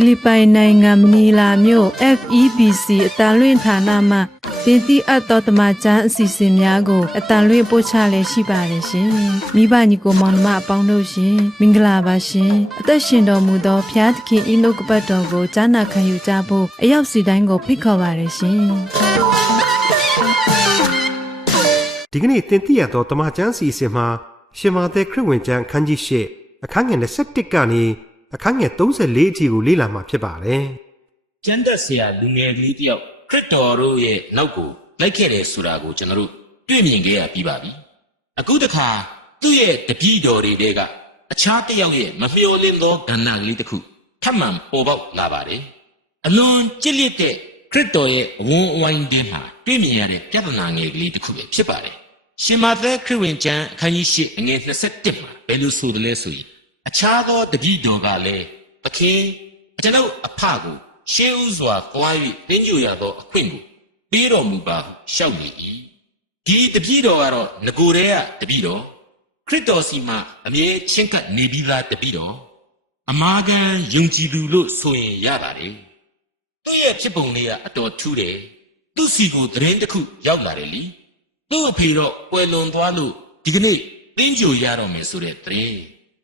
ဖိလစ်ပိုင်နိုင်ငံမနီလာမြို့ FEBC အတန်လွင့်ဌာနမှတင်တိအပ်သောတမချန်းအစီအစဉ်များကိုအတန်လွင့်ပို့ချလည်းရှိပါတယ်ရှင်။မိဘညီကိုမောင်နှမအပေါင်းတို့ရှင်မင်္ဂလာပါရှင်။အသက်ရှင်တော်မူသောဖျားသခင်ဤနှုတ်ကပတ်တော်ကိုကြားနာခံယူကြဖို့အရောက်စီတိုင်းကိုဖိတ်ခေါ်ပါတယ်ရှင်။ ဒီကနေ့တင်ပြရသောတမချန်းစီအစဉ်မှာရှင်မာသက်ခရစ်ဝင်ကျမ်းအခန်းကြီး၈အခန်းငယ်21ကနေအခန်းငယ်34အထိကိုလေ့လာမှာဖြစ်ပါတယ်ကျမ်းသက်ဆရာလူငယ်ကလေးတယောက်ခရစ်တော်တို့ရဲ့နောက်ကိုလိုက်ခဲ့တယ်ဆိုတာကိုကျွန်တော်တို့တွေ့မြင်ခဲ့ရပြီးပါပြီအခုတခါသူ့ရဲ့တပည့်တော်တွေတဲကအခြားတစ်ယောက်ရဲ့မမျှော်လင့်သောကဏ္ဍကလေးတစ်ခုထပ်မံပေါ်ပေါက်လာပါတယ်အလွန်ကြစ်လက်တဲ့ခရစ်တော်ရဲ့အဝန်းအဝိုင်းတင်းမှာတွေ့မြင်ရတဲ့ပြဿနာငယ်ကလေးတစ်ခုပဲဖြစ်ပါတယ် ရှင်မာသက်ခရစ်ဝင်ကျမ်းအခန်းကြီး၈အငယ်27မှာဘယ်လိုဆိုတယ်လဲဆိုရင်အခြားသောတပည့်တော်ကလည်းသခင်ကျွန်ုပ်အဖကိုရှေးဥစွာကွာ၍တင်းညိုရသောအခွင့်ကိုပေးတော်မူပါဟုရှောက်နေ၏ဒီတပည့်တော်ကတော့ငကိုယ်တည်းကတပည့်တော်ခရစ်တော်စီမှအမြဲချင်းကပ်နေပြီးသားတပည့်တော်အမာကန်ယုံကြည်သူလို့ဆိုရင်ရပါတယ်သူ့ရဲ့ဖြစ်ပုံလေးကအတော်ထူးတယ်သူ့စီကိုသတင်းတစ်ခုရောက်လာတယ်လी သူ့အဖေတော့ကွယ်လွန်သွားလို့ဒီကနေ့တင်းကြိုရတော့မယ်ဆိုတဲ့သတင်း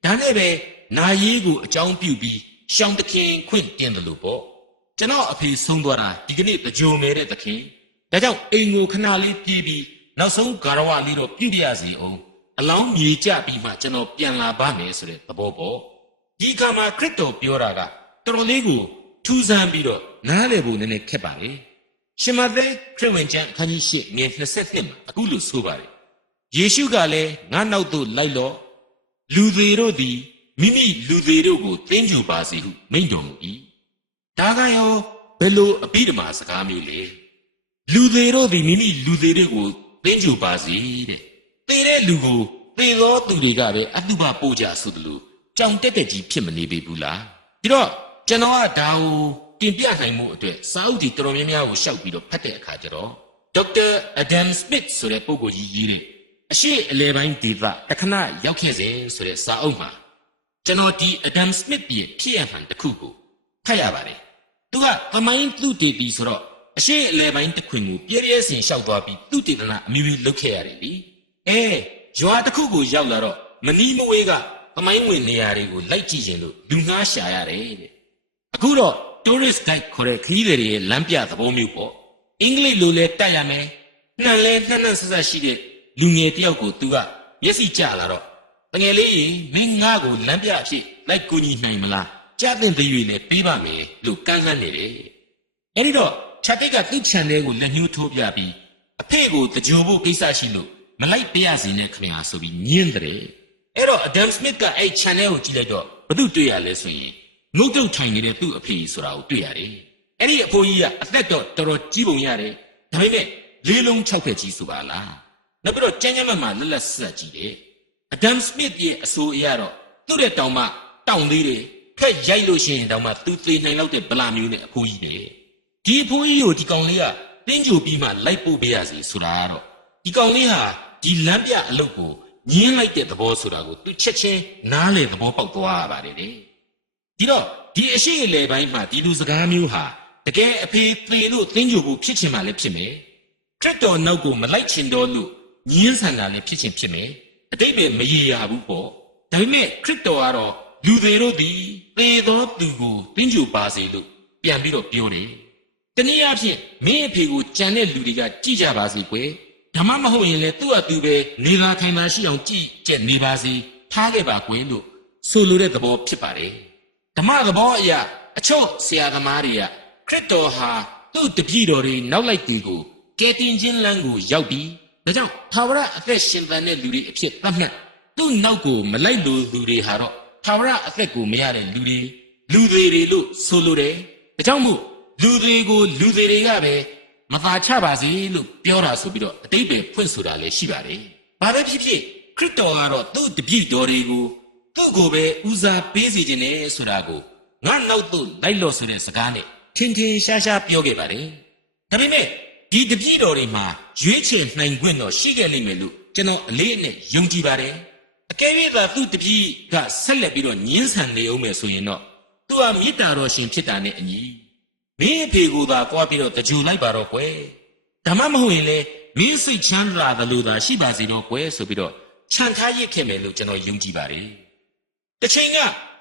ဒါနဲ့ပဲနာရေးကိုအကြောင်းပြုပြီးရှောင်းတခင်ခွင့်တင်တယ်လို့ပေါ့ကျွန်တော်အဖေဆုံးသွားတာဒီကနေ့တကြုံနေတဲ့သခင်ဒါကြောင့်အိမ်ကိုခဏလေးပြေးပြီးနောက်ဆုံးဂါရဝလေးတော့ပြည့်ပြရစီအောင်အလောင်းမြေကြပြီးမှကျွန်တော်ပြန်လာပါမယ်ဆိုတဲ့သဘောပေါ့ဒီကမှာခရစ်တော်ပြောတာကတော်တော်လေးကိုထူးဆန်းပြီးတော့နားလည်ဖို့နည်းနည်းခက်ပါလေ ရှင်မသက်ခရစ်ဝင်ကျမ်းအခန်းကြီး၈မြင်27မှာအခုလိုဆိုပါတယ်ယေရှုကလည်းငါနောက်သို့လိုက်လော့လူသေးတို့သည်မိမိလူသေးတို့ကိုတင်းကြူပါစေဟုမိန့်တော်မူ၏ဒါကရောဘယ်လိုအပိဓမ္မာစကားမျိုးလဲလူသေးတို့သည်မိမိလူသေးတွေကိုတင်းကြူပါစေတဲ့သေတဲ့လူကိုသေသောသူတွေကပဲအတုပပို့ကြဆိုသလိုကြောင်တက်တက်ကြီးဖြစ်မနေပေဘူးလားဒီတော့ကျွန်တော်ကဒါကို တင်ပြနိုင်မှုအတွက်စာအုပ်ဒီတော်တော်များများကိုရှောက်ပြီးတော့ဖတ်တဲ့အခါကျတော့ဒေါက်တာအဒမ်စမစ်ဆိုတဲ့ပုဂ္ဂိုလ်ကြီးရေးတဲ့အရှိအလဲပိုင်းဒေသတခဏရောက်ခဲ့စဉ်ဆိုတဲ့စာအုပ်မှာကျွန်တော်ဒီအဒမ်စမစ်ရဲ့ဖြစ်ရမှန်တစ်ခုကိုဖတ်ရပါတယ်သူကသမိုင်းသူတေတီဆိုတော့အရှိအလဲပိုင်းတစ်ခွင်ကိုပြည့်ပြည့်စင်လျှောက်သွားပြီးသူတေသနာအမျိုးမျိုးလုပ်ခဲ့ရတယ်လीအဲရွာတစ်ခုကိုရောက်လာတော့မနီးမဝေးကသမိုင်းဝင်နေရာတွေကိုလိုက်ကြည့်ရင်လို့လူငှားရှာရတယ်တဲ့အခုတော့ tourist guide ခေါ်တဲ့ခရီးသည်တွေရဲ့လမ်းပြသဘောမျိုးပေါ့အင်္ဂလိပ်လိုလဲတတ်ရမယ်နှံလဲနှံ့နှံ့ဆက်ဆက်ရှိတဲ့လူငယ်တယောက်ကိုသူကမျက်စိကျလာတော့တငယ်လေးရေမင်းငါ့ကိုလမ်းပြအဖြစ်လိုက်ကူညီနိုင်မလားကြားတဲ့တွေနဲ့ပေးပါမယ်လို့ကမ်းလှမ်းနေတယ်အဲဒီတော့ချာတိတ်ကသူ့ခြံထဲကိုလက်ညှိုးထိုးပြပြီးအဖေကိုတကြိုဖို့ကိစ္စရှိလို့မလိုက်ပြရစီနဲ့ခင်ဗျာဆိုပြီးညင်းတယ်အဲ့တော့ Adam Smith ကအဲ့ channel ကိုကြည့်လိုက်တော့ဘာလို့တွေ့ရလဲဆိုရင် ငုတ်တုတ်ထိုင်နေတဲ့သူ့အဖေဆိုတာကိုတွေ့ရတယ်။အဲ့ဒီအဖိုးကြီးကအသက်တော့တော်တော်ကြီးပုံရတယ်။ဒါပေမဲ့လေးလုံး၆ဖက်ကြီးဆိုပါလား။နောက်ပြီးတော့ကျန်းကျန်းမာမာလက်လက်ဆက်ဆက်ကြီးတယ်။အဒမ်စမစ်ရဲ့အဆိုအရတော့သူ့တဲ့တောင်မှတောင်သေးတယ်။ဖက်ရိုက်လို့ရှိရင်တောင်မှသူသေနိုင်လောက်တဲ့ဗလာမျိုးနဲ့အဖိုးကြီးတယ်။ဒီအဖိုးကြီးကိုဒီကောင်လေးကတင်းကြိုပြီးမှလိုက်ပို့ပေးရစီဆိုတာကတော့ဒီကောင်လေးဟာဒီလမ်းပြအလုပ်ကိုညင်းလိုက်တဲ့သဘောဆိုတာကိုသူချက်ချင်းနားလေသဘောပေါက်သွားရပါတယ်လေ။ ဒီတော့ဒီအရှိအလေပိုင်းမှာဒီလူစကားမျိုးဟာတကယ်အဖေသေလို့သင်ကြိုဖို့ဖြစ်ချင်မှလည်းဖြစ်မယ်ခရစ်တော်နောက်ကိုမလိုက်ချင်တော်လို့ညင်းဆန်တာလည်းဖြစ်ချင်ဖြစ်မယ်အတိတ်ပဲမရေရာဘူးပေါ့ဒါပေမဲ့ခရစ်တော်ကတော့လူတွေတို့သည်သေသောသူကိုသင်ကြိုပါစေလို့ပြန်ပြီးတော့ပြောတယ်တနည်းအားဖြင့်မင်းအဖေကိုကြံတဲ့လူတွေကကြည့်ကြပါစေကွယ်ဓမ္မမဟုတ်ရင်လည်းသူ့အတူပဲနေသာထိုင်သာရှိအောင်ကြည့်ကျက်နေပါစေထားခဲ့ပါကွယ်လို့ဆိုလိုတဲ့သဘောဖြစ်ပါတယ် ဓမ္မသဘောအရာအချို့ဆရာသမားတွေကခရစ်တော်ဟာသူ့တပည့်တော်တွေနောက်လိုက်သူကိုကယ်တင်ခြင်းလမ်းကိုရောက်ပြီးဒါကြောင့်သာဝရအသက်ရှင်သန်တဲ့လူတွေအဖြစ်သတ်မှတ်သူ့နောက်ကိုမလိုက်လို့လူတွေဟာတော့သာဝရအသက်ကိုမရတဲ့လူတွေလူတွေတွေလို့ဆိုလိုတယ်ဒါကြောင့်မို့လူတွေကိုလူတွေတွေကပဲမသာချပါစေလို့ပြောတာဆိုပြီးတော့အတိတ်ပဲဖွင့်ဆိုတာလည်းရှိပါတယ်ဘာပဲဖြစ်ဖြစ်ခရစ်တော်ကတော့သူ့တပည့်တော်တွေကို သူ့ကိုပဲဦးစားပေးစီခြင်းနဲ့ဆိုတာကိုငါနောက်သို့လိုက်လို့ဆိုတဲ့စကားနဲ့ထင်ထင်ရှားရှားပြောခဲ့ပါတယ်။ဒါပေမဲ့ဒီဒီတပည့်တော်တွေမှာရွေးချယ်နိုင်ခွင့်တော့ရှိခဲ့လိမ့်မယ်လို့ကျွန်တော်အလေးအနက်ယုံကြည်ပါတယ်အကယ်၍သာသူ့တပည့်ကဆက်လက်ပြီးတော့ညှင်းဆန်နေအောင်မယ်ဆိုရင်တော့သူဟာမေတ္တာတော်ရှင်ဖြစ်တာနဲ့အညီမင်းအဖေကိုသာကြွားပြီးတော့တကြူလိုက်ပါတော့ကွယ်ဓမ္မမဟုတ်ရင်လေမင်းစိတ်ချမ်းသာတယ်လို့သာရှိပါစေတော့ကွယ်ဆိုပြီးတော့ခြံထားရစ်ခဲ့မယ်လို့ကျွန်တော်ယုံကြည်ပါတယ် တစ်ချိန်က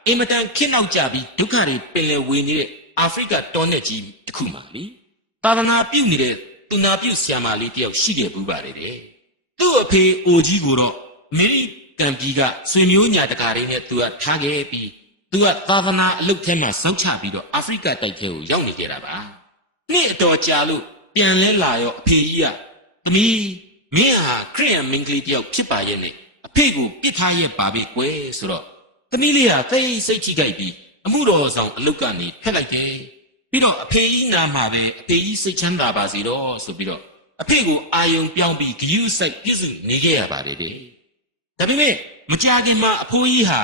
အင်မတန်ခင်းနောက်ကြပြီးဒုက္ခတွေပင်လယ်ဝေနေတဲ့အာဖရိကတောနယ်ကြီးတစ်ခုမှာလေသာသနာပြုနေတဲ့သူနာပြုဆရာမလေးတယောက်ရှိခဲ့ဘူးပါတယ်တဲ့သူ့အဖေအိုကြီးကိုတော့အမေရိကန်ပြည်ကဆွေမျိုးညာတကာရင်းနဲ့သူကထားခဲ့ပြီးသူကသာသနာအလုပ်ထဲမှာစောက်ချပြီးတော့အာဖရိကတိုက်ထဲကိုရောက်နေကြတာပါနှစ်အတော်ကြာလို့ပြန်လဲလာရောအဖေကြီးကသမီးမင်းဟာခရိယန်မင်္ဂလိတယောက်ဖြစ်ပါရဲ့နဲ့အဖေကိုပြစ်ထားရဲ့ပါပဲကွယ်ဆိုတော့ သမီးလေးဟာသိစိတ်ထိကြိုက်ပြီးအမှုတော်ဆောင်အလုပ်ကနေဖက်လိုက်တယ်ပြီးတော့အဖေကြီးနာမှာပဲအဖေကြီးစိတ်ချမ်းသာပါစေတော့ဆိုပြီးတော့အဖေကိုအာယုံပြောင်းပြီးဂယုစိုက်ပြည့်စုံနေခဲ့ရပါတယ်တဲ့ဒါပေမဲ့မကြခင်မှာအဖိုးကြီးဟာ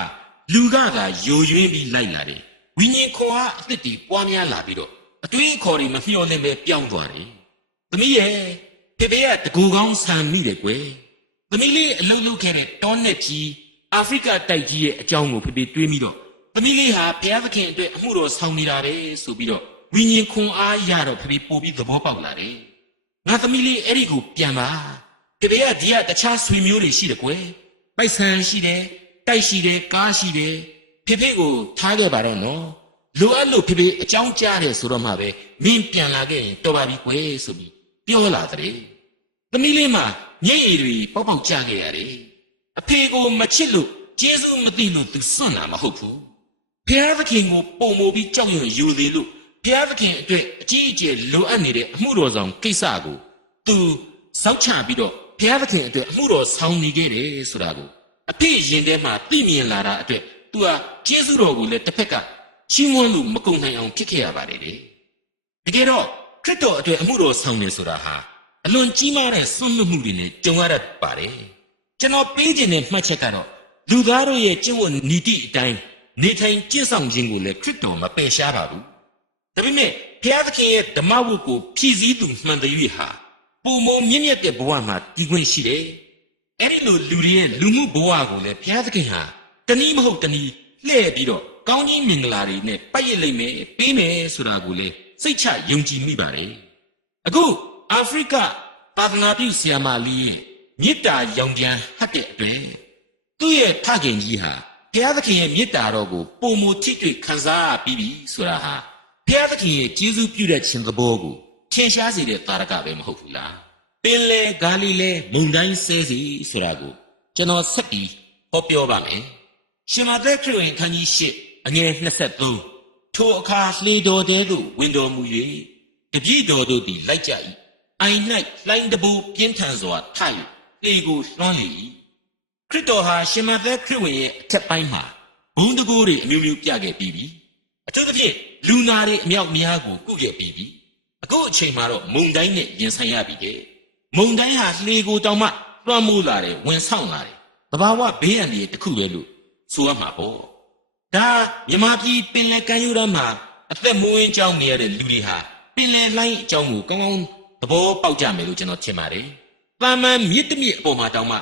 လူကသာယိုယွင်းပြီးလိုက်လာတယ်ဝိညာဉ်ခွန်အားအသစ်တီပွားများလာပြီးတော့အတွေးအခေါ်တွေမမျှော်လင့်ပဲပြောင်းသွားတယ်သမီးရဲ့ဖေဖေကတကူကောင်းဆန်မိတယ်ကွယ်သမီးလေးအလုပ်လုပ်ခဲ့တဲ့တောနဲ့ကြီး အာဖရိကတိုက်ကြီးရဲ့အကြောင်းကိုဖေဖေတွေးပြီးတော့သမီးလေးဟာဘုရားသခင်အတွက်အမှုတော်ဆောင်နေတာပဲဆိုပြီးတော့ဝိညာဉ်ခွန်အားရတော့ဖေဖေပို့ပြီးသဘောပေါက်လာတယ်ငါသမီးလေးအဲ့ဒီကိုပြန်ပါဖေဖေကဒီကတခြားဆွေမျိုးတွေရှိတယ်ကွယ်ပိုက်ဆံရှိတယ်တိုက်ရှိတယ်ကားရှိတယ်ဖေဖေကိုထားခဲ့ပါတော့နော်လိုအပ်လို့ဖေဖေအကြောင်းကြားတယ်ဆိုတော့မှပဲမင်းပြန်လာခဲ့ရင်တော်ပါပြီကွယ်ဆိုပြီးပြောလာတဲ့သမီးလေးမှာညိတ်ရည်တွေပေါက်ပေါက်ကြခဲ့ရတယ် အဖေကိုမချစ်လို့ကျေးဇူးမသိလို့သူစွန့်တာမဟုတ်ဘူးဖျားသခင်ကိုပုံမူပြီးကြောက်ရွံ့ယူသေးလို့ဖျားသခင်အတွက်အကြီးအကျယ်လိုအပ်နေတဲ့အမှုတော်ဆောင်ကိစ္စကိုသူစောက်ချပြီးတော့ဖျားသခင်အတွက်အမှုတော်ဆောင်နေခဲ့တယ်ဆိုတာကိုအဖေရင်ထဲမှာသိမြင်လာတာအတွက်သူဟာကျေးဇူးတော်ကိုလည်းတစ်ဖက်ကချီးမွမ်းလို့မကုန်နိုင်အောင်ဖြစ်ခဲ့ရပါတယ်လေတကယ်တော့ခရစ်တော်အတွက်အမှုတော်ဆောင်နေဆိုတာဟာအလွန်ကြီးမားတဲ့ဆွမ်းလွတ်မှုတွေနဲ့ကြုံရတတ်ပါတယ် ကျွန်တော်ပေးခြင်းတဲ့မှတ်ချက်ကတော့လူသားတို့ရဲ့ကျင့်ဝတ်နီတိအတိုင်းနေထိုင်ကျင့်ဆောင်ခြင်းကိုလည်းခရစ်တော်မပယ်ရှားပါဘူးဒါပေမဲ့ဘုရားသခင်ရဲ့ဓမ္မဝတ်ကိုဖြည့်ဆည်းသူမှန်တဲ့၍ဟာပုံမမြင့်မြတ်တဲ့ဘဝမှာတည်ခွင့်ရှိတယ်အဲ့ဒီလိုလူတွေရဲ့လူမှုဘဝကိုလည်းဘုရားသခင်ဟာတနည်းမဟုတ်တနည်းလှည့်ပြီးတော့ကောင်းကြီးမင်္ဂလာတွေနဲ့ပတ်ရလိမ့်မယ်ပေးမယ်ဆိုတာကိုလည်းစိတ်ချယုံကြည်မိပါတယ်အခုအာဖရိကသာသနာပြုဆရာမလေးရဲ့ မေတ္တာရောင်ပြန်ဟတ်တဲ့အတွက်သူ့ရဲ့ဖခင်ကြီးဟာဘုရားသခင်ရဲ့မေတ္တာတော်ကိုပုံမထိတွေ့ခံစားပြီးပြီဆိုတာဟာဘုရားသခင်ရဲ့ကျေးဇူးပြုတဲ့ခြင်းသဘောကိုထင်ရှားစေတဲ့တာရကပဲမဟုတ်ဘူးလားပင်လေဂါလိလဲမုန်တိုင်းဆဲစီဆိုတာကိုကျွန်တော်ဆက်ပြီးဟောပြောပါမယ်ရှင်မသက်ခရစ်ဝင်ခန်းကြီး၈အငယ်23ထိုအခါလှေတော်တဲသို့ဝင်တော်မူ၍တပြည့်တော်တို့သည်လိုက်ကြ၏အိုင်၌လှိုင်းတပူပြင်းထန်စွာထ၍ လေကိုလွှမ်းလေ၏ခရစ်တော်ဟာရှင်မသက်ခရစ်ဝင်ရဲ့အထက်ပိုင်းမှာဘုံတကူတွေအမျိုးမျိုးပြခဲ့ပြီးပြီအထူးသဖြင့်လူနာတွေအမြောက်များကိုကုခဲ့ပြီးပြီအခုအချိန်မှာတော့မုန်တိုင်းနဲ့ရင်ဆိုင်ရပြီတဲ့မုန်တိုင်းဟာလှေကိုတောင်မှလွှမ်းမိုးလာတယ်ဝင်ဆောင်လာတယ်တဘာဝဘေးအန္တရာယ်တစ်ခုပဲလို့ဆိုရမှာပေါ့ဒါမြမပြည်ပင်လယ်ကမ်းရိုးတန်းမှာအသက်မွေးကြောင်းနေရတဲ့လူတွေဟာပင်လယ်လိုင်းအကြောင်းကိုကောင်းကောင်းသဘောပေါက်ကြမယ်လို့ကျွန်တော်ထင်ပါတယ်။ တာမန်မြစ်တစ်မြစ်အပေါ်မှာတောင်မှ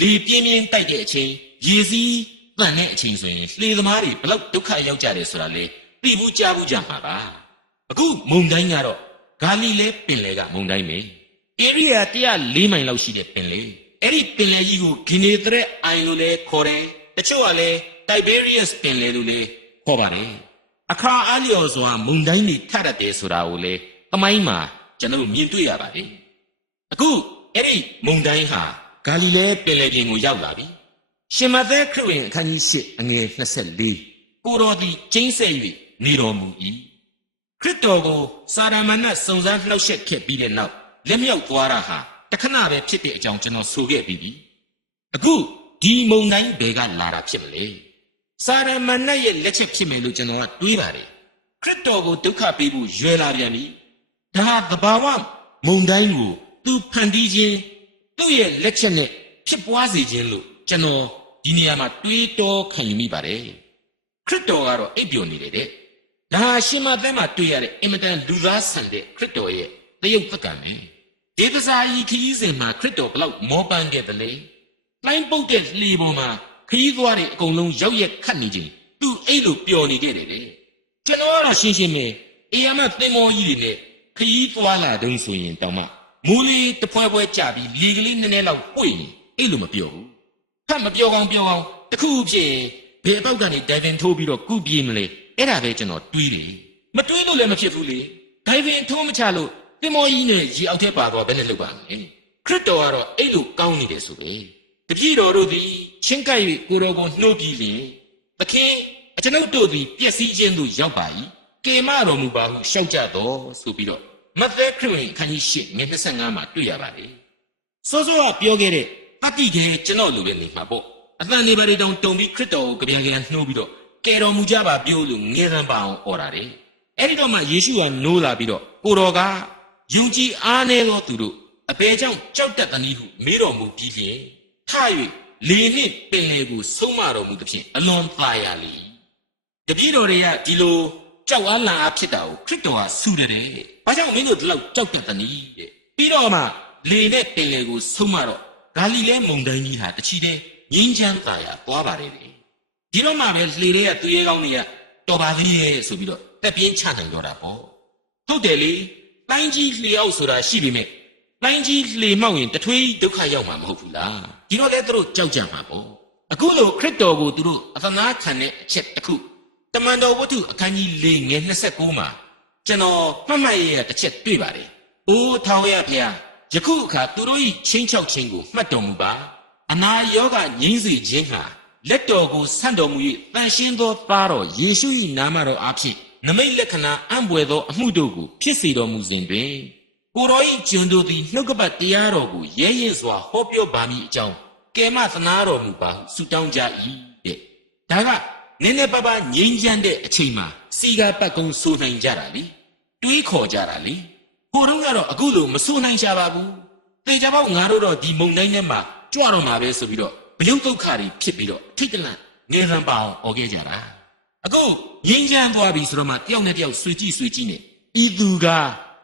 လေပြင်းပြင်းတိုက်တဲ့အချိန်ရေစီးတန်တဲ့အချိန်ဆိုရင်လှေသမားတွေဘလောက်ဒုက္ခရောက်ကြတယ်ဆိုတာလေသိဘူးကြားဘူးကြမှာပါ။အခုမုန်တိုင်းကတော့ဂါလိလဲပင်လယ်ကမုန်တိုင်းပဲ။ area 104မိုင်လောက်ရှိတဲ့ပင်လယ်။အဲ့ဒီပင်လယ်ကြီးကိုဂီနေသရက်အိုင်လို့လဲခေါ်တယ်။တချို့ကလည်း Tiberius ပင်လယ်လို့လဲခေါ်ပါတယ်။အခါအားလျော်စွာမုန်တိုင်းတွေထတတ်တယ်ဆိုတာကိုလေသမိုင်းမှာကျွန်တော်မြင်တွေ့ရပါတယ်။အခု အဲ့ဒီမုန်တိုင်းဟာဂါလိလဲပင်လယ်ပြင်ကိုရောက်လာပြီ။ရှင်မသက်ခရစ်ဝင်အခန်းကြီး၈အငယ်24ကိုတော်သည်ကျင်းဆက်၍နေတော်မူ၏။ခရစ်တော်ကိုစာရမဏတ်စုံစမ်းနှောက်ယှက်ခဲ့ပြီးတဲ့နောက်လက်မြောက်သွားတာဟာတခဏပဲဖြစ်တဲ့အကြောင်းကျွန်တော်ဆိုခဲ့ပြီးပြီ။အခုဒီမုန်တိုင်းဘယ်ကလာတာဖြစ်မလဲ။စာရမဏတ်ရဲ့လက်ချက်ဖြစ်မယ်လို့ကျွန်တော်ကတွေးပါတယ်။ခရစ်တော်ကိုဒုက္ခပေးဖို့ရွယ်လာပြန်ပြီ။ဒါဟာသဘာဝမုန်တိုင်းကို သူဖန်တီးခြင်းသူ့ရဲ့လက်ချက်နဲ့ဖြစ်ပွားစေခြင်းလို့ကျွန်တော်ဒီနေရာမှာတွေးတောခံယူမိပါတယ်ခရစ်တော်ကတော့အိပ်ပျော်နေတယ်တဲ့ဒါဟာရှင်မသဲမှာတွေ့ရတဲ့အင်မတန်လူသားဆန်တဲ့ခရစ်တော်ရဲ့တရုတ်သက်ကံပဲဒေသစာကြီးခရီးစဉ်မှာခရစ်တော်ဘလောက်မောပန်းခဲ့တယ်လေလိုင်းပုတ်တဲ့လှေပေါ်မှာခရီးသွားတွေအကုန်လုံးရောက်ရက်ခတ်နေခြင်းသူအဲ့လိုပျော်နေခဲ့တယ်လေကျွန်တော်ကတော့ရှင်းရှင်းပဲအေယာမသင်္ဘောကြီးတွေနဲ့ခရီးသွားလာတုံးဆိုရင်တောင်မှ မူလီတပွဲပွဲကြပြီးလေကလေးနည်းနည်းလောက်ပွင့်ရင်အဲ့လိုမပြောဘူးဖတ်မပြောကောင်းပြောကောင်းတခုဖြစ်ဘယ်အပေါက်ကနေဒိုင်ဗင်ထိုးပြီးတော့ကုပြေးမလဲအဲ့ဒါပဲကျွန်တော်တွေးတယ်မတွေးလို့လည်းမဖြစ်ဘူးလေဒိုင်ဗင်ထိုးမချလို့တင်မောကြီးနဲ့ရေအောက်ထဲပါတော့ဘယ်နဲ့လုပ်ပါမလဲခရစ်တော်ကတော့အဲ့လိုကောင်းနေတယ်ဆိုပဲတပည့်တော်တို့သည်ချင်းကပ်၍ကိုတော်ကိုနှိုးပြီးလျင်သခင်အကျွန်ုပ်တို့သည်ပျက်စီးခြင်းသို့ရောက်ပါ၏ကေမတော်မူပါဟုရှောက်ကြတော့ဆိုပြီးတော့ မဿဲခရစ်ဝင်အခန်းကြီး၈ငွေ25မှာတွေ့ရပါတယ်စောစောကပြောခဲ့တဲ့တတိခဲကျွန်တော်လိုပဲနေမှာပေါ့အသံနေပါတွေတောင်တုံပြီးခရစ်တော်ကိုကြပြန်ကြနှိုးပြီးတော့ကယ်တော်မူကြပါပြောလို့ငယ်သံပါအောင်អော်တာတယ်အဲ့ဒီတော့မှယေရှုကနိုးလာပြီးတော့ကိုတော်ကယုံကြည်အားနည်းသောသူတို့အဘယ်ကြောင့်ကြောက်တတ်သနည်းဟုမေးတော်မူပြီးလျင်ထ၍လေနှင့်ပင်လေကိုဆုံးမတော်မူသဖြင့်အလွန်ပါရလေတပည့်တော်တွေကဒီလိုကြောက်အားလန့်အားဖြစ်တာကိုခရစ်တော်ကဆူတယ်တဲ့ ဘာကြောင့်မင်းတို့ဒီလောက်ကြောက်တတ်သနည်းတဲ့ပြီးတော့မှလေနဲ့ပင်လေကိုဆုံးမတော့ဂါလိလဲမုန်တိုင်းကြီးဟာတချီတဲ့ငင်းချမ်းသာရသွားပါတယ်လေဒီတော့မှပဲလှေတွေကသူရဲကောင်းတွေကတော်ပါသေးရဲ့ဆိုပြီးတော့တက်ပြင်းချနိုင်တော့တာပေါ့ဟုတ်တယ်လေတိုင်းကြီးလှေအောင်ဆိုတာရှိပြီမဲ့တိုင်းကြီးလှေမှောက်ရင်တထွေးဒုက္ခရောက်မှာမဟုတ်ဘူးလားဒီတော့လဲသူတို့ကြောက်ကြမှာပေါ့အခုလိုခရစ်တော်ကိုသူတို့အသနာခံတဲ့အချက်တစ်ခုတမန်တော်ဝတ္ထုအခန်းကြီး၄ငယ်29မှာ ကျွန်တော်မှတ်မှတ်ရရတစ်ချက်တွေ့ပါတယ်။အိုးထောင်ရဖျားယခုအခါသူတို့၏ချင်းချောက်ခြင်းကိုမှတ်တော်မူပါ။အနာရောဂါငြိမ်းစေခြင်းဟာလက်တော်ကိုဆန့်တော်မူ၍တန်ရှင်းသောသားတော်ယေရှု၏နာမတော်အားဖြင့်နမိတ်လက္ခဏာအံ့ဘွယ်သောအမှုတို့ကိုဖြစ်စေတော်မူစဉ်တွင်ကိုယ်တော်၏ကျွန်တို့သည်နှုတ်ကပတ်တရားတော်ကိုရဲရင်စွာဟောပြောပါမည်အကြောင်းကယ်မသနာတော်မူပါဟုဆုတောင်းကြ၏တဲ့။ဒါကနည်းနည်းပါးပါးငြိမ်းချမ်းတဲ့အချိန်မှာစီကာပတ်ကုံဆိုနိုင်ကြတာလေ တွေးခေါ်ကြတာလေကိုတော့ကတော့အခုလိုမဆိုနိုင်ကြပါဘူးတေချာပေါက်ငါတို့တော့ဒီမုံတိုင်းထဲမှာကြွတော့မှာပဲဆိုပြီးတော့ဘယုတ်ဒုက္ခတွေဖြစ်ပြီးတော့ထိတ်တလန့်နေရန်ပါအောင်អော်ခဲ့ကြတာအခုငြိမ်းချမ်းသွားပြီဆိုတော့မှတယောက်နဲ့တယောက်ဆွေကြည့်ဆွေကြည့်နေဤသူက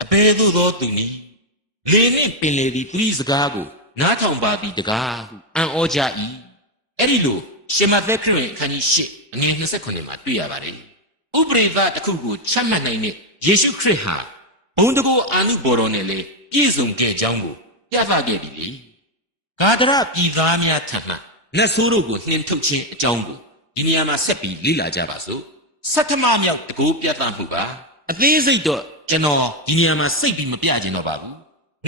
အဘယ်သို့သောသူနည်းလေနှင့်ပင်လေသည်သူ၏စကားကိုနားထောင်ပါသည်တကားဟုအံ့ဩကြ၏အဲ့ဒီလိုရှမသက်ခရစ်အခန်းကြီး၈အငယ်29မှာတွေ့ရပါတယ် ဥပရိသတစ်ခုကိုချမှတ်နိုင်တဲ့ယေရှုခရစ်ဟာဘုံတကူအာနုဘော်တော်နဲ့လေပြည့်စုံခဲ့ကြောင်းကိုပြသခဲ့ပြီလေဂါဒရပြည်သားများထံမှနတ်ဆိုးတို့ကိုနှင်ထုတ်ခြင်းအကြောင်းကိုဒီနေရာမှာဆက်ပြီးလေ့လာကြပါစို့ဆဋ္ဌမမြောက်တကူပြသမှုပါအသေးစိတ်တော့ကျွန်တော်ဒီနေရာမှာစိတ်ပြီးမပြခြင်းတော့ပါဘူး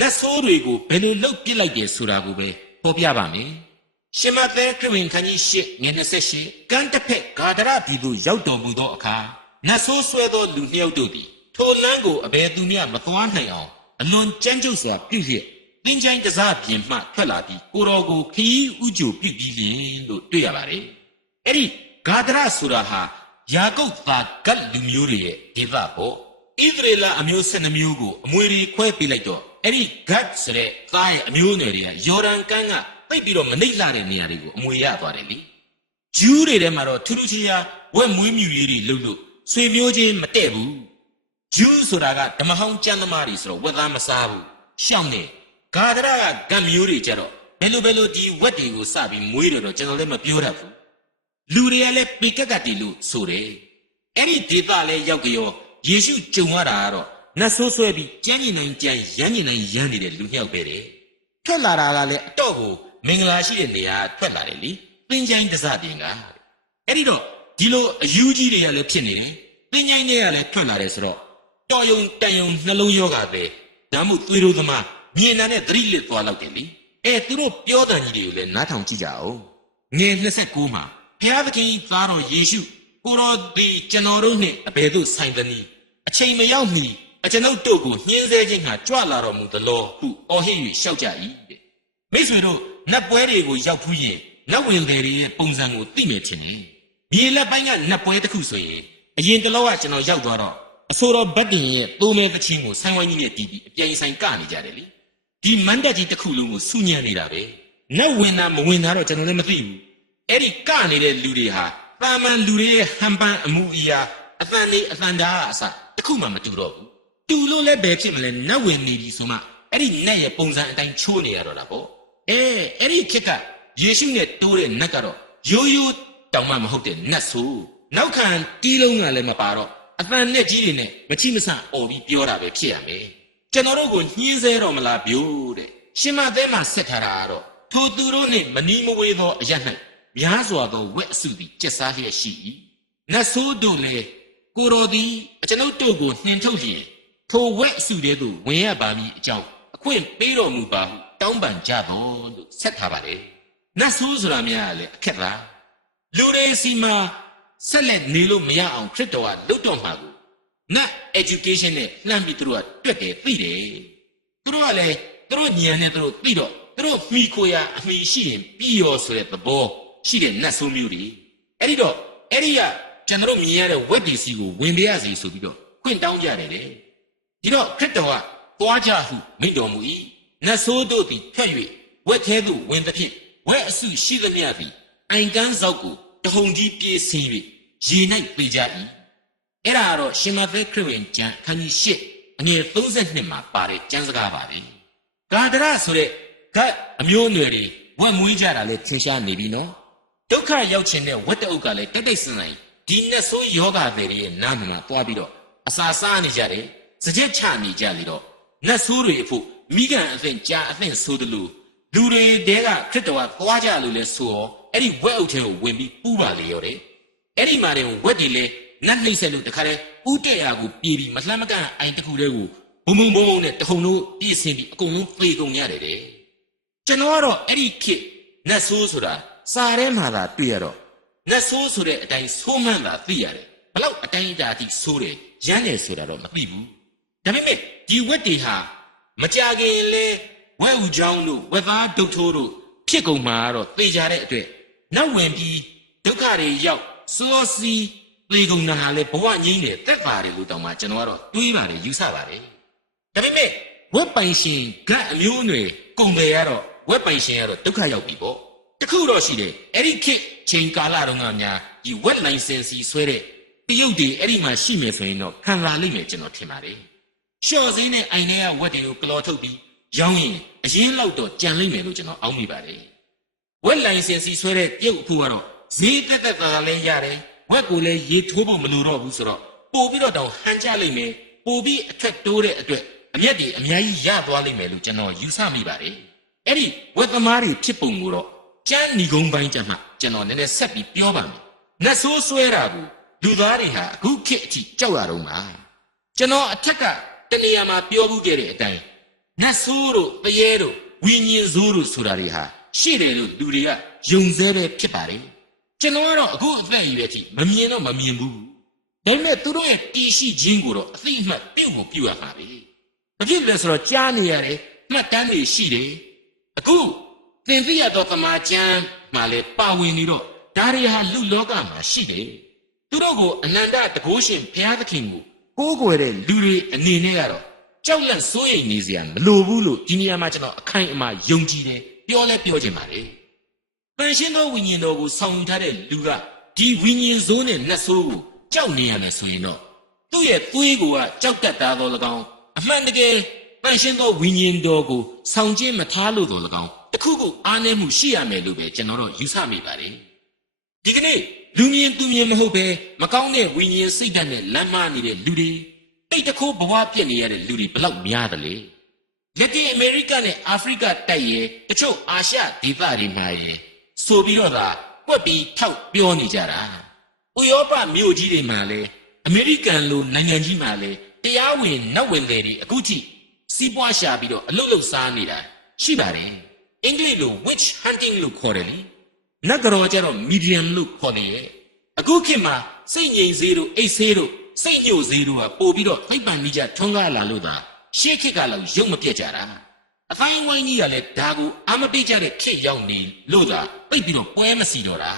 နတ်ဆိုးတွေကိုဘယ်လိုလှုပ်ပစ်လိုက်တယ်ဆိုတာကိုပဲဟောပြပါမယ် ရှင်မသက်ခရစ်ဝင်ခန်းကြီး၈ငွေ28ကန်းတစ်ဖက်ဂါဒရပြည်သို့ရောက်တော်မူသောအခါနတ်ဆိုးဆွဲသောလူနှစ်ယောက်တို့သည်ထိုလမ်းကိုအဘယ်သူမျှမသွားနိုင်အောင်အလွန်ကြမ်းကြုတ်စွာပြုလျက်သင်္ချိုင်းတစားပြင်မှထွက်လာပြီးကိုတော်ကိုခီးဥကြိုပြုပြီးလျင်လို့တွေ့ရပါတယ်။အဲ့ဒီဂါဒရဆိုတာဟာယာကုပ်သာဂတ်လူမျိုးတွေရဲ့ဒေသပေါ့။ဣသရေလအမျိုး၁၂မျိုးကိုအမွေတွေခွဲပေးလိုက်တော့အဲ့ဒီဂတ်ဆိုတဲ့သားရဲ့အမျိုးနွယ်တွေကယော်ဒန်ကမ်းက သိပ်ပြီးတော့မနှိမ့်လာတဲ့နေရာတွေကိုအမွေရသွားတယ်လေ။ဂျူးတွေထဲမှာတော့ထူးထူးခြားခြားဝက်မွေးမြူလေးတွေလှုပ်လို့ဆွေမျိုးချင်းမတည့်ဘူး။ဂျူးဆိုတာကဓမ္မဟောင်းကျမ်းသမားတွေဆိုတော့ဝက်သားမစားဘူးရှောင်းနေဂါဒရကဂတ်မျိုးတွေကြတော့ဘယ်လိုဘယ်လိုဒီဝက်တွေကိုစပြီးမွေးတယ်တော့ကျွန်တော်လည်းမပြောတတ်ဘူးလူတွေကလည်းပေကက်ကတ်တီလို့ဆိုတယ်အဲ့ဒီဒေသလည်းရောက်ကြောယေရှုကြုံရတာကတော့နတ်ဆိုးဆွဲပြီးကြမ်းကျင်နိုင်ကြမ်းရမ်းကျင်နိုင်ရမ်းနေတဲ့လူနှစ်ယောက်ပဲတဲ့ထွက်လာတာကလည်းအတော့ကို မင်္ဂလာရှိတဲ့နေရာထွက်လာတယ်လေသင်္ချိုင်းတစပြင်ကအဲ့ဒီတော့ဒီလိုအယူကြီးတွေကလည်းဖြစ်နေတယ်သင်္ချိုင်းတွေကလည်းထွက်လာတယ်ဆိုတော့တော်ယုံတန်ယုံနှလုံးယောဂပဲဒါမှမဟုတ်သွေးတို့သမားမြင်နာနဲ့သတိလစ်သွားလောက်တယ်လေအဲသူတို့ပြောတန်ကြီးတွေကိုလည်းနားထောင်ကြည့်ကြအောင်ငယ်29မှာဘုရားသခင်သားတော်ယေရှုကိုတော်ဒီကျွန်တော်တို့နှင့်အဘယ်သို့ဆိုင်သနည်းအချိန်မရောက်မီအကျွန်ုပ်တို့ကိုညှင်းဆဲခြင်းဟာကြွလာတော်မူသလောဟုအော်ဟစ်၍ရှောက်ကြ၏တဲ့မိတ်ဆွေတို့ နတ်ပွဲတွေကိုရောက်ဖူးရင်လက်ဝင်တွေရဲ့ပုံစံကိုသိမယ်ထင်တယ်မြေလက်ပိုင်းကနတ်ပွဲတစ်ခုဆိုရင်အရင်တစ်လောကကျွန်တော်ရောက်သွားတော့အဆိုတော်ဘတ်တင်ရဲ့သိုးမဲသချင်းကိုဆိုင်းဝိုင်းကြီးနဲ့တီးပြီးအပြိုင်ဆိုင်ကနေကြတယ်လေဒီမန္တက်ကြီးတစ်ခုလုံးကိုစူညံနေတာပဲနတ်ဝင်တာမဝင်တာတော့ကျွန်တော်လည်းမသိဘူးအဲ့ဒီကနေတဲ့လူတွေဟာတာမန်လူတွေရဲ့ဟန်ပန်အမှုအရာအသံနေအသံဓာတ်အစတစ်ခုမှမတူတော့ဘူးတူလို့လည်းဘယ်ဖြစ်မလဲနတ်ဝင်နေပြီဆိုမှအဲ့ဒီနတ်ရဲ့ပုံစံအတိုင်းချိုးနေရတော့တာပေါ့ အဲအဲ့ဒီခက်ကယေရှုနဲ့တိုးတဲ့နတ်ကတော့ရိုးရိုးတောင်မှမဟုတ်တဲ့နတ်ဆိုနောက်ခံတီးလုံးကလည်းမပါတော့အတန်နဲ့ကြီးတွေနဲ့မချိမဆအော်ပြီးပြောတာပဲဖြစ်ရမယ်ကျွန်တော်တို့ကိုညှင်းဆဲတော့မလားဗျို့တဲ့ရှင်မသဲမှာဆက်ထားတာကတော့ထိုသူတို့နှင့်မနီးမဝေးသောအရ၌များစွာသောဝက်အစုသည်ကျက်စားလျက်ရှိ၏နတ်ဆိုးတို့လည်းကိုတော်သည်အကျွန်ုပ်တို့ကိုနှင်ထုတ်လျင်ထိုဝက်အစုတဲသို့ဝင်ရပါမည်အကြောင်းအခွင့်ပေးတော်မူပါဟု တောင်းပန်ကြတော်လို့ဆက်ထားပါတယ်နတ်ဆိုးဆိုတာများလည်းအခက်လားလူတွေစီမှာဆက်လက်နေလို့မရအောင်ခရစ်တော်ကလွတ်တော်မှာကိုနတ် education နဲ့လှမ်းပြီးသူတို့ကတွက်တယ်သိတယ်သူတို့ကလည်းသူတို့ဉာဏ်နဲ့သူတို့သိတော့သူတို့မိကိုရအမိရှိရင်ပြီးရောဆိုတဲ့သဘောရှိတဲ့နတ်ဆိုးမျိုးတွေအဲ့ဒီတော့အဲ့ဒီကကျွန်တော်တို့မြင်ရတဲ့ဝက်ဒီစီကိုဝင်ပြရစီဆိုပြီးတော့ခွင့်တောင်းကြတယ်လေဒီတော့ခရစ်တော်ကသွားကြဟုမိန့်တော်မူ၏ နတ်ဆိုးတို့သည်ထွက်၍ဝက်ထဲသို့ဝင်သဖြင့်ဝက်အစုရှိသမျှသည်အိုင်ကန်းစောက်ကိုတဟုန်ကြီးပြေးဆင်း၍ရေ၌ပေကြ၏အဲ့ဒါကတော့ရှင်မသက်ခရစ်ဝင်ကျမ်းအခန်းကြီး၈အငယ်32မှာပါတဲ့ကျမ်းစကားပါပဲဂါဒရဆိုတဲ့ဂတ်အမျိုးအနွယ်တွေဝက်မွေးကြတာလဲထင်ရှားနေပြီနော်ဒုက္ခရောက်ခြင်းတဲ့ဝက်တအုပ်ကလည်းတိတ်တိတ်ဆန်ဆန်ဒီနတ်ဆိုးယောဂတွေရဲ့နာမမှာတွားပြီးတော့အစာစားနေကြတယ်စကြက်ချနေကြလေတော့ နတ်ဆိုးတွေအဖို့မိကန်အသင်ကြာအသင်ဆိုးတယ်လို့လူတွေတဲကခရစ်တော်ကသွားကြလို့လဲဆိုတော့အဲ့ဒီဝက်အုပ်ထဲကိုဝင်ပြီးပူးပါလေရောတယ်အဲ့ဒီမှာတင်ဝက်တွေလဲနတ်နှိမ့်ဆက်လို့တခါတည်းဥတဲ့ရာကိုပြေးပြီးမလှမ်းမကန့်အိုင်တစ်ခုတည်းကိုဘုံဘုံဘုံဘုံနဲ့တခုံတို့ပြည့်စင်ပြီးအကုန်လုံးသေကုန်ရတယ်တဲ့ကျွန်တော်ကတော့အဲ့ဒီခေတ်နတ်ဆိုးဆိုတာစာထဲမှာသာတွေ့ရတော့နတ်ဆိုးဆိုတဲ့အတိုင်းဆိုးမှန်းသာသိရတယ်ဘလောက်အတိုင်းအတာအထိဆိုးတယ်ရမ်းတယ်ဆိုတာတော့မသိဘူး ဒါပေမဲ့ဒီဝက်တွေဟာမကြခင်လဲဝက်ဦးချောင်းတို့ဝက်သားဒုတ်ထိုးတို့ဖြစ်ကုန်မှာတော့သေကြတဲ့အတွက်နောက်ဝင်ပြီးဒုက္ခတွေရောက်စောစီသေကုန်တာဟာလေဘဝငြိမ်းတယ်တက်ပါတယ်လို့တောင်မှကျွန်တော်ကတော့တွေးပါတယ်ယူဆပါတယ်ဒါပေမဲ့ဝက်ပိုင်ရှင်ဂတ်အမျိုးအနွယ်ကုန်တယ်ရတော့ဝက်ပိုင်ရှင်ကတော့ဒုက္ခရောက်ပြီပေါ့တခုတော့ရှိတယ်အဲ့ဒီခေတ်ချိန်ကာလတုန်းကများဒီဝက်လိုင်စင်စီဆွဲတဲ့တရုတ်တွေအဲ့ဒီမှာရှိမယ်ဆိုရင်တော့ခံလာလိမ့်မယ်ကျွန်တော်ထင်ပါတယ် ရှော့စင်းနဲ့အိုင်ထဲကဝက်တွေကိုကလော်ထုတ်ပြီးရောင်းရင်အရင်လောက်တော့ကြံလိမ့်မယ်လို့ကျွန်တော်အောက်မိပါတယ်ဝက်လိုင်စင်စီဆွဲတဲ့တရုတ်အဖို့ကတော့ဈေးတက်တက်တာလည်းရတယ်ဝက်ကိုလည်းရေထိုးဖို့မလိုတော့ဘူးဆိုတော့ပို့ပြီးတော့တောင်ဟန်ကြလိမ့်မယ်ပို့ပြီးအထက်တိုးတဲ့အတွက်အမျက်တွေအများကြီးရသွားလိမ့်မယ်လို့ကျွန်တော်ယူဆမိပါတယ်အဲ့ဒီဝက်သမားတွေဖြစ်ပုံကိုတော့ကျန်းညီကုန်းပိုင်းကျမှကျွန်တော်နည်းနည်းဆက်ပြီးပြောပါမယ်နတ်ဆိုးဆွဲတာကိုလူသားတွေဟာအခုခေတ်အထိကြောက်ရတော့မှာကျွန်တော်အထက်က တနေရာမှာပြောမှုခဲ့တဲ့အတိုင်းနတ်ဆိုးတို့တရေတို့ဝိညာဉ်ဆိုးတို့ဆိုတာတွေဟာရှိတယ်လို့လူတွေကယုံစဲပဲဖြစ်ပါတယ်ကျွန်တော်ကတော့အခုအသက်အရွယ်အထိမမြင်တော့မမြင်ဘူးဒါပေမဲ့သူတို့ရဲ့တည်ရှိခြင်းကိုတော့အသိအမှတ်ပြုဖို့ပြုရမှာပဲဘာဖြစ်လဲဆိုတော့ကြားနေရတယ်မှတ်တမ်းတွေရှိတယ်အခုသင်သိရတော့ကမာကျမ်းမှာလေပါဝင်နေတော့ဒါတွေဟာလူလောကမှာရှိတယ်သူတို့ကိုအနန္တတကုရှင်ဘုရားသခင်ကို ကိုးကွယ်တဲ့လူတွေအနေနဲ့ကတော့ကြောက်လန့်စိုးရိမ်နေစရာမလိုဘူးလို့ဒီနေရာမှာကျွန်တော်အခိုင်အမာယုံကြည်တယ်ပြောလဲပြောချင်ပါလေတန်ရှင်းသောဝိညာဉ်တော်ကိုဆောင်ယူထားတဲ့လူကဒီဝိညာဉ်ဆိုးနဲ့နတ်ဆိုးကိုကြောက်နေရမယ်ဆိုရင်တော့သူ့ရဲ့သွေးကိုကကြောက်တတ်တာတော့၎င်းအမှန်တကယ်တန်ရှင်းသောဝိညာဉ်တော်ကိုဆောင်ကျင်းမထားလို့တော့၎င်းတခုခုအားနည်းမှုရှိရမယ်လို့ပဲကျွန်တော်တို့ယူဆမိပါတယ် ဒီကနေ့လူမြင်သူမြင်မဟုတ်ပဲမကောင်းတဲ့ဝိညာဉ်စိတ်ဓာတ်နဲ့လမ်းမနေတဲ့လူတွေတိတ်တခိုးဘဝပြည့်နေရတဲ့လူတွေဘလောက်များတယ်လေလက်တင်အမေရိကနဲ့အာဖရိကတိုက်ရဲ့တချို့အာရှဒေသတွေမှာရဲ့ဆိုပြီးတော့သာကွက်ပြီးထောက်ပြောနေကြတာဥရောပမြို့ကြီးတွေမှာလဲအမေရိကန်လိုနိုင်ငံကြီးမှာလဲတရားဝင်နောက်ဝင်တွေအခုထိစီးပွားရှာပြီးတော့အလုတ်လုတ်စားနေတာရှိပါတယ်အင်္ဂလိပ်လို witch hunting လို့ခေါ်တယ်လေ နတ်ကြောကျတော့ medium လို့ခေါ်နေရဲ့အခုခေတ်မှာစိတ်ငြိမ်စေးတို့အိတ်ဆေးတို့စိတ်ညှို့စေးတို့ကပို့ပြီးတော့ဖိတ်ပန်မိကြထွန်းကားလာလို့သာရှေးခေတ်ကလောက်ရုပ်မပြတ်ကြတာအတိုင်းဝိုင်းကြီးကလည်းဒါကိုအာမပိတ်ကြတဲ့ခေတ်ရောက်နေလို့သာပိတ်ပြီးတော့ပွဲမစီတော့တာ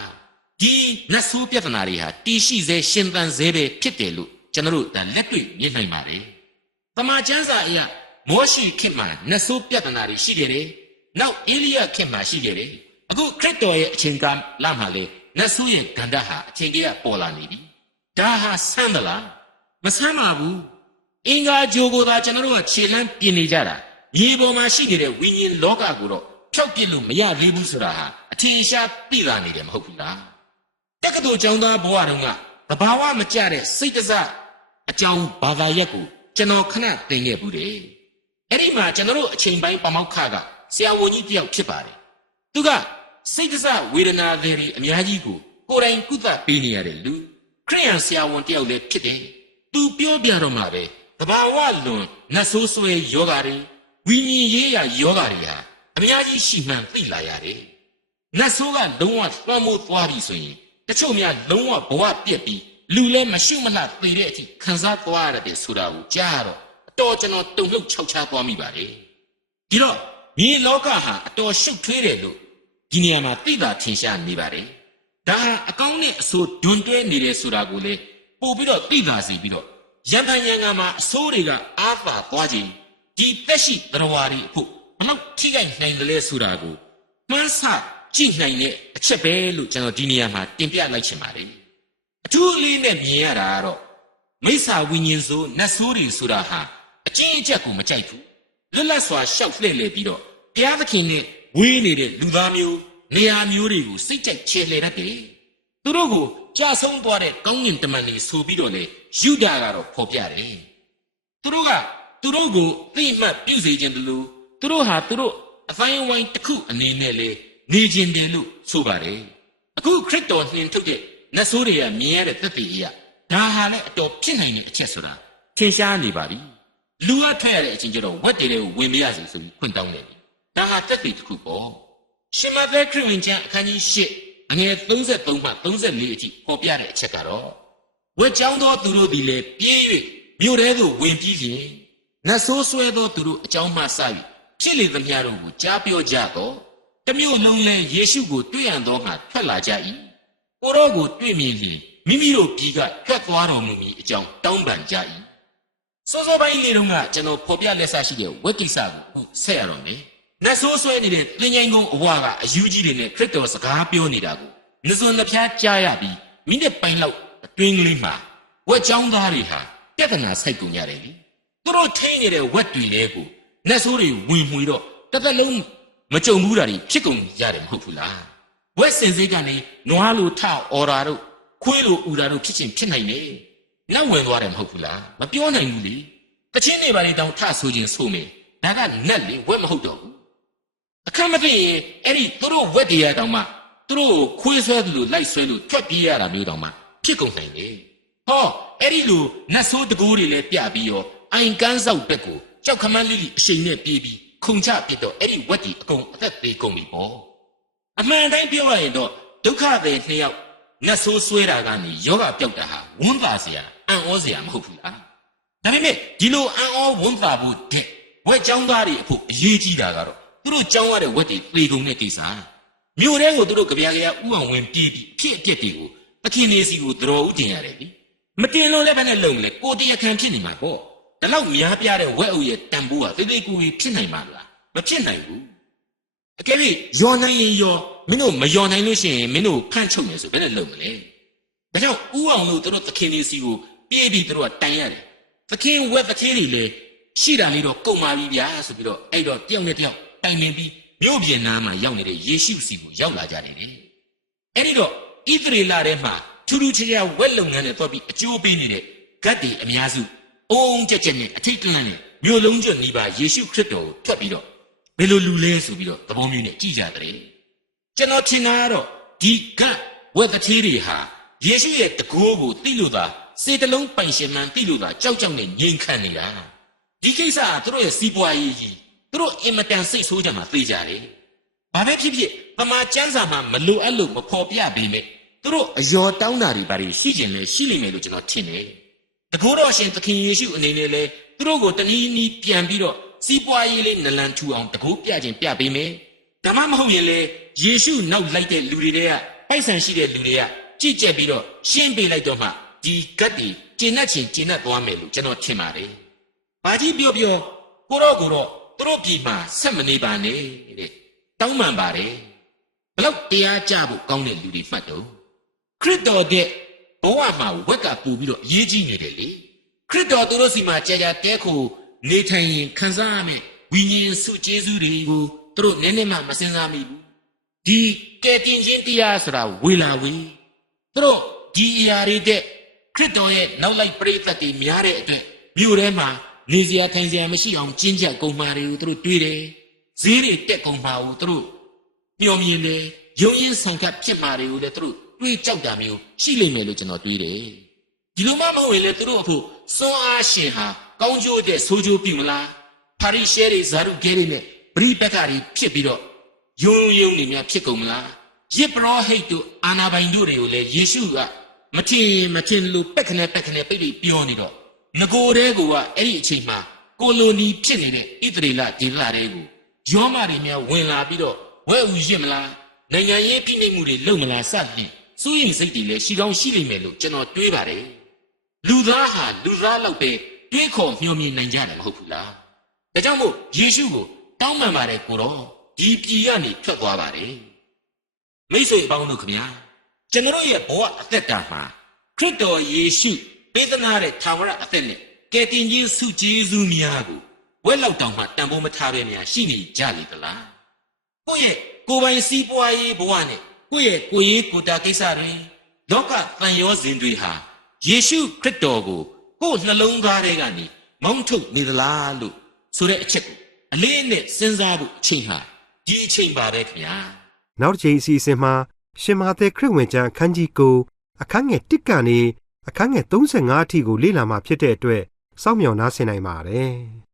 ဒီနတ်ဆိုးပြဿနာတွေဟာတီရှိစေရှင်သန်စေပဲဖြစ်တယ်လို့ကျွန်တော်တို့ဒါလက်တွေ့မြင်နိုင်ပါတယ်တမန်ကျမ်းစာအရမောရှိခေတ်မှာနတ်ဆိုးပြဿနာတွေရှိခဲ့တယ်နောက်အေလိယခေတ်မှာရှိခဲ့တယ် အခုခရစ်တော်ရဲ့အချိန်ကလာမှလေနတ်ဆိုးရဲ့ဂန္ဓာဟာအချိန်ကြီးကပေါ်လာနေပြီဒါဟာဆန်းသလားမဆန်းပါဘူးအင်္ဂါဂျိုကိုသာကျွန်တော်တို့ကခြေလမ်းပြင်နေကြတာမြေပေါ်မှာရှိနေတဲ့ဝိညာဉ်လောကကိုတော့ဖြောက်ပြစ်လို့မရသေးဘူးဆိုတာဟာအထင်ရှားသိလာနေတယ်မဟုတ်ဘူးလားတက္ကသိုလ်ကျောင်းသားဘဝတုန်းကသဘာဝမကျတဲ့စိတ်တစအကြောင်းဘာသာရက်ကိုကျွန်တော်ခဏသင်ခဲ့ဘူးတယ်အဲ့ဒီမှာကျွန်တော်တို့အချိန်ပိုင်းပမောက္ခကဆရာဝန်ကြီးတယောက်ဖြစ်ပါတယ်သူက စိတ်တစဝေဒနာတွေအများကြီးကိုကိုယ်တိုင်ကုသပေးနေရတဲ့လူခရိယန်ဆရာဝန်တယောက်လည်းဖြစ်တယ်သူပြောပြတော့မှပဲသဘာဝလွန်နတ်ဆိုးဆွဲယောဂါတွေဝိညာဉ်ရေးရာယောဂါတွေဟာအများကြီးရှိမှန်သိလာရတယ်နတ်ဆိုးကလုံးဝလွှမ်းမိုးသွားပြီဆိုရင်တချို့များလုံးဝဘဝပြက်ပြီးလူလည်းမရှုမလှသေတဲ့အထိခံစားသွားရတယ်ဆိုတာကိုကြားတော့အတော်ကျွန်တော်တုန်လှုပ်ခြောက်ခြားသွားမိပါတယ်ဒီတော့မြေလောကဟာအတော်ရှုပ်ထွေးတယ်လို့ ဒီနေရာမှာသိတာထင်ရှားနေပါတယ်ဒါဟာအကောင်းနဲ့အဆိုးဒွန်တွဲနေတယ်ဆိုတာကိုလေပို့ပြီးတော့သိတာစီပြီးတော့ရံဖန်ရံကမှာအဆိုးတွေကအာသာသွားခြင်းဒီသက်ရှိသရဝါတွေအခုဘလောက်ထိခိုက်နိုင်တယ်လဲဆိုတာကိုမှန်းဆကြည့်နိုင်တဲ့အချက်ပဲလို့ကျွန်တော်ဒီနေရာမှာတင်ပြလိုက်ချင်ပါတယ်အထူးအလေးနဲ့မြင်ရတာကတော့မိစ္ဆာဝိညာဉ်ဆိုနတ်ဆိုးတွေဆိုတာဟာအကြီးအကျယ်ကိုမကြိုက်ဘူးလွတ်လပ်စွာရှောက်လှည့်လည်ပြီးတော့တရားသခင်နဲ့ ဝေးနေတဲ့လူသားမျိုးနေရာမျိုးတွေကိုစိတ်ကြိုက်ချေလှယ်တတ်တယ်သူတို့ကိုကြာဆုံးသွားတဲ့ကောင်းကင်တမန်တွေဆိုပြီးတော့လေယူဒာကတော့ဖော်ပြတယ်သူတို့ကသူတို့ကိုသိမှတ်ပြုစေခြင်းတလို့သူတို့ဟာသူတို့အတိုင်းဝိုင်းတစ်ခုအနေနဲ့လေနေခြင်းတယ်လို့ဆိုပါတယ်အခုခရစ်တော်နှင်ထုတ်တဲ့နတ်ဆိုးတွေကမြင်ရတဲ့သက်သေကြီးကဒါဟာလည်းအတော်ဖြစ်နိုင်တဲ့အချက်ဆိုတာထင်ရှားနေပါပြီလူကထွက်ရတဲ့အချိန်ကျတော့ဝက်တွေတွေကိုဝင်မရစေဆိုပြီးခွင့်တောင်းတယ် ဒါဟာသက်သေတစ်ခုပေါ့ရှင်မသက်ခရစ်ဝင်ကျမ်းအခန်းကြီး၈အငယ်33မှ34အထိဟောပြတဲ့အချက်ကတော့ဝက်ကြောင်းသောသူတို့သည်လည်းပြေး၍မြို့ထဲသို့ဝင်ပြီးခြင်းနတ်ဆိုးဆွဲသောသူတို့အကြောင်းမှစ၍ဖြစ်လေသမျှတို့ကိုကြားပြောကြတော့တမျိုးလုံးလဲယေရှုကိုတွေ့ရသောအခါထွက်လာကြ၏ကိုရောကိုတွေ့မြင်လျင်မိမိတို့ပြည်ကထွက်သွားတော်မူမည်အကြောင်းတောင်းပန်ကြ၏စောစောပိုင်းလေးတုန်းကကျွန်တော်ဖော်ပြလက်စားရှိတဲ့ဝက်ကိစ္စကိုဟုတ်ဆက်ရတော့မယ် နတ်ဆိုးဆွဲနေတဲ့သင်္ချိုင်းကုန်းအဝါကအယူကြီးတွေနဲ့ခရစ်တော်စကားပြောနေတာကိုနှစွန်နှဖျားကြားရပြီးမိနစ်ပိုင်းလောက်အတွင်းကလေးမှာဝက်ချောင်းသားတွေဟာပြဿနာဆိုင်ကုန်ကြတယ်လေသူတို့ထိန်းနေတဲ့ဝက်တွေလေးကိုနတ်ဆိုးတွေဝင်မှွေတော့တစ်သက်လုံးမကြုံဘူးတာတွေဖြစ်ကုန်ရတယ်မဟုတ်ဘူးလားဝက်စင်စိတ်ကနေနွားလိုထအော်ရာတို့ခွေးလိုဥတာတို့ဖြစ်ချင်းဖြစ်နိုင်တယ်နောက်ဝင်သွားတယ်မဟုတ်ဘူးလားမပြောနိုင်ဘူးလေတချင်းနေပါလေတောင်ထဆိုခြင်းဆိုမယ်ဒါကနတ်လေဝက်မဟုတ်တော့ဘူး အခက်မဖြစ်ရင်အဲ့ဒီသူတို့ဝက်တရားတောင်မှသူတို့ခွေးဆွဲသူလိုလိုက်ဆွဲလို့ကြွက်ပြေးရတာမျိုးတောင်မှဖြစ်ကုန်နိုင်တယ်ဟောအဲ့ဒီလိုနတ်ဆိုးတကူတွေလည်းပြပြီးတော့အိုင်ကန်းဆောက်တက်ကိုကြောက်ခမန်းလေးကြီးအရှိန်နဲ့ပြေးပြီးခုန်ချပြစ်တော့အဲ့ဒီဝက်တီအကုန်အသက်သေးကုန်ပြီပေါ့အမှန်တိုင်းပြောရရင်တော့ဒုက္ခတွေနှစ်ယောက်နတ်ဆိုးဆွဲတာကနေယောဂပျောက်တာဟာဝန်းသာစရာအံ့ဩစရာမဟုတ်ဘူးလားဒါပေမဲ့ဒီလိုအံ့ဩဝန်းသာဖို့တဲ့ဝက်ចောင်းသားတွေအဖို့အရေးကြီးတာကတော့ သူတို့ကြောင်းရတဲ့ဝက်တွေသေကုန်တဲ့ကိစ္စမြို့ထဲကိုသူတို့ကြပြားကြဥအောင်ဝင်ပြေးပြီးဖြစ်အပြက်တွေကိုသခင်နေစီကိုသတော်ဥတင်ရတယ်လीမတင်လို့လည်းဘယ်နဲ့လုံမလဲကိုတရားခံဖြစ်နေမှာပေါ့ဒါလောက်များပြားတဲ့ဝက်အုပ်ရဲ့တန်ဖိုးဟာသေသေးကိုယ်ဖြစ်နိုင်မှာလားမဖြစ်နိုင်ဘူးအကယ်၍ယောနိုင်ရင်ယောမင်းတို့မယောနိုင်လို့ရှိရင်မင်းတို့ဖန့်ချုပ်နေဆိုဘယ်နဲ့လုံမလဲဒါကြောင့်ဥအောင်လို့သူတို့သခင်နေစီကိုပြေးပြီးသူတို့ကတိုင်ရတယ်သခင်ဝက်သခင်တွေလည်းရှိတာလေးတော့ကုန်ပါပြီဗျာဆိုပြီးတော့အဲ့တော့တယောက်နဲ့တယောက် တိုင်ပင်ပြီးမြို့ပြင်နားမှာရောက်နေတဲ့ယေရှုစီကိုရောက်လာကြတယ်လေအဲ့ဒီတော့ဣသရေလထဲမှာထူးထူးခြားခြားဝက်လုပ်ငန်းတွေတော့ပြီးအကျိုးပေးနေတဲ့ဂတ်တွေအများစုအုံကြက်ကြက်နဲ့အထိတ်တလန့်နဲ့မြို့လုံးကျွတ်နေပါယေရှုခရစ်တော်ကိုထွက်ပြီးတော့ဘယ်လိုလူလဲဆိုပြီးတော့သဘောမျိုးနဲ့ကြည်ကြတယ်ကျွန်တော်ထင်တာကတော့ဒီဂတ်ဝက်တစ်သေးတွေဟာယေရှုရဲ့တကိုးကိုသိလို့သာစေတလုံးပိုင်ရှင်မှန်သိလို့သာကြောက်ကြောက်နဲ့ငြိမ်ခံနေတာဒီကိစ္စကသူတို့ရဲ့စီးပွားရေးကြီး သူတို့အင်မတန်စိတ်ဆိုးကြမှာသိကြတယ်ဘာပဲဖြစ်ဖြစ်ပမာကျမ်းစာမှာမလိုအပ်လို့မဖော်ပြပေးမဲ့သူတို့အယောတောင်းတာတွေဘာတွေရှိကျင်လဲရှိလိမ့်မယ်လို့ကျွန်တော်ထင်တယ်တကူတော်ရှင်သခင်ယေရှုအနေနဲ့လဲသူတို့ကိုတနည်းနည်းပြန်ပြီးတော့စီးပွားရေးလေးနလန်ထူအောင်တကူပြခြင်းပြပေးမယ်ဒါမှမဟုတ်ရင်လေယေရှုနောက်လိုက်တဲ့လူတွေတွေကပိုက်ဆံရှိတဲ့လူတွေကကြည့်ကြက်ပြီးတော့ရှင်းပေးလိုက်တော့မှဒီကတ်တွေကျင့်တတ်ချင်းကျင့်တတ်သွားမယ်လို့ကျွန်တော်ထင်ပါတယ်။ဘာကြီးပြောပြောကိုတော့ကိုတော့ သူတို့ပြည်မှာဆက်မနေပါနဲ့တဲ့။တောင်းပန်ပါတယ်။ဘလောက်တရားကြဖို့ကောင်းတဲ့လူတွေမှတ်တော့ခရစ်တော်တဲ့ဘဝမှာဝက်ကပူပြီးတော့အရေးကြီးနေတယ်လေခရစ်တော်သူတို့စီမှာကြာကြာတဲခိုနေထိုင်ရင်ခံစားရမယ်ဝိညာဉ်စုကျေးဇူးတွေကိုသူတို့နည်းနည်းမှမစင်စားမိဘူးဒီကဲတင်ချင်းတရားဆိုတာဝေလာဝေသူတို့ဒီအရာတွေတဲ့ခရစ်တော်ရဲ့နောက်လိုက်ပရိသတ်တွေများတဲ့အတွက်မြို့ထဲမှာ နေစရာထိုင်စရာမရှိအောင်ကျင်းကြကုန်မာတွေကိုသူတို့တွေးတယ်ဈေးတွေတက်ကုန်မာကိုသူတို့မျောမြင်တယ်ရုံရင်ဆန်ခတ်ဖြစ်မှာတွေကိုလည်းသူတို့တွေးကြောက်တာမျိုးရှိလိမ့်မယ်လို့ကျွန်တော်တွေးတယ်ဒီလိုမှမဟုတ်ရင်လေသူတို့အဖို့စွမ်းအားရှင်ဟာကောင်းကျိုးတဲ့ဆိုးကျိုးပြုမလားပါရိရှဲတွေဇာရုကဲတွေနဲ့ပရိပက္ခတွေဖြစ်ပြီးတော့ယုံယုံနေများဖြစ်ကုန်မလားယစ်ပရောဟိတ်တို့အာနာပိုင်တို့တွေကိုလည်းယေရှုကမထင်မထင်လို့ပက်ခနဲ့ပက်ခနဲ့ပိတ်ပိတ်ပြောနေတော့ ငကိုယ်တဲကိုကအဲ့ဒီအချိန်မှာကိုလိုနီဖြစ်နေတဲ့ဣသရေလဒေသတွေကိုယောမတွေများဝင်လာပြီးတော့ဝဲဦးရစ်မလားနိုင်ငံရေးပြည်နေမှုတွေလုပ်မလားစသဖြင့်စိုးရိမ်စိတ်တွေလည်းရှိကောင်းရှိလိမ့်မယ်လို့ကျွန်တော်တွေးပါတယ်လူသားဟာလူသားလောက်ပဲတွေးခေါ်မျှော်မြင်နိုင်ကြတယ်မဟုတ်ဘူးလားဒါကြောင့်မို့ယေရှုကိုတောင်းပန်ပါတယ်ကိုတော့ဒီပြည်ကနေထွက်သွားပါတယ်မိတ်ဆွေအပေါင်းတို့ခင်ဗျာကျွန်တော်ရဲ့ဘဝအသက်တာမှာခရစ်တော်ယေရှု ပေးသနာတဲ့သာဝရအသက်နဲ့ကယ်တင်ခြင်းဆုကျေးဇူးများကိုဝက်လောက်တောင်မှတန်ဖိုးမထားပဲများရှိနေကြလေသလားကိုယ့်ရဲ့ကိုယ်ပိုင်စီးပွားရေးဘဝနဲ့ကိုယ့်ရဲ့ကိုယ်ရေးကိုယ်တာကိစ္စတွေလောကတန်ရောစဉ်တွေဟာယေရှုခရစ်တော်ကိုကိုယ့်နှလုံးသားထဲကနေမောင်းထုတ်နေသလားလို့ဆိုတဲ့အချက်ကိုအလေးနဲ့စဉ်းစားဖို့အချိန်ဟာဒီအချိန်ပါပဲခင်ဗျာနောက်တစ်ချိန်အစီအစဉ်မှာရှင်မာသဲခရစ်ဝင်ကျမ်းအခန်းကြီး9အခန်းငယ်1ကနေ အခန်းငယ်35အထိကိုလေ့လာမှဖြစ်တဲ့အတွက်စောင့်မျှော်နားဆင်နိုင်ပါတယ်။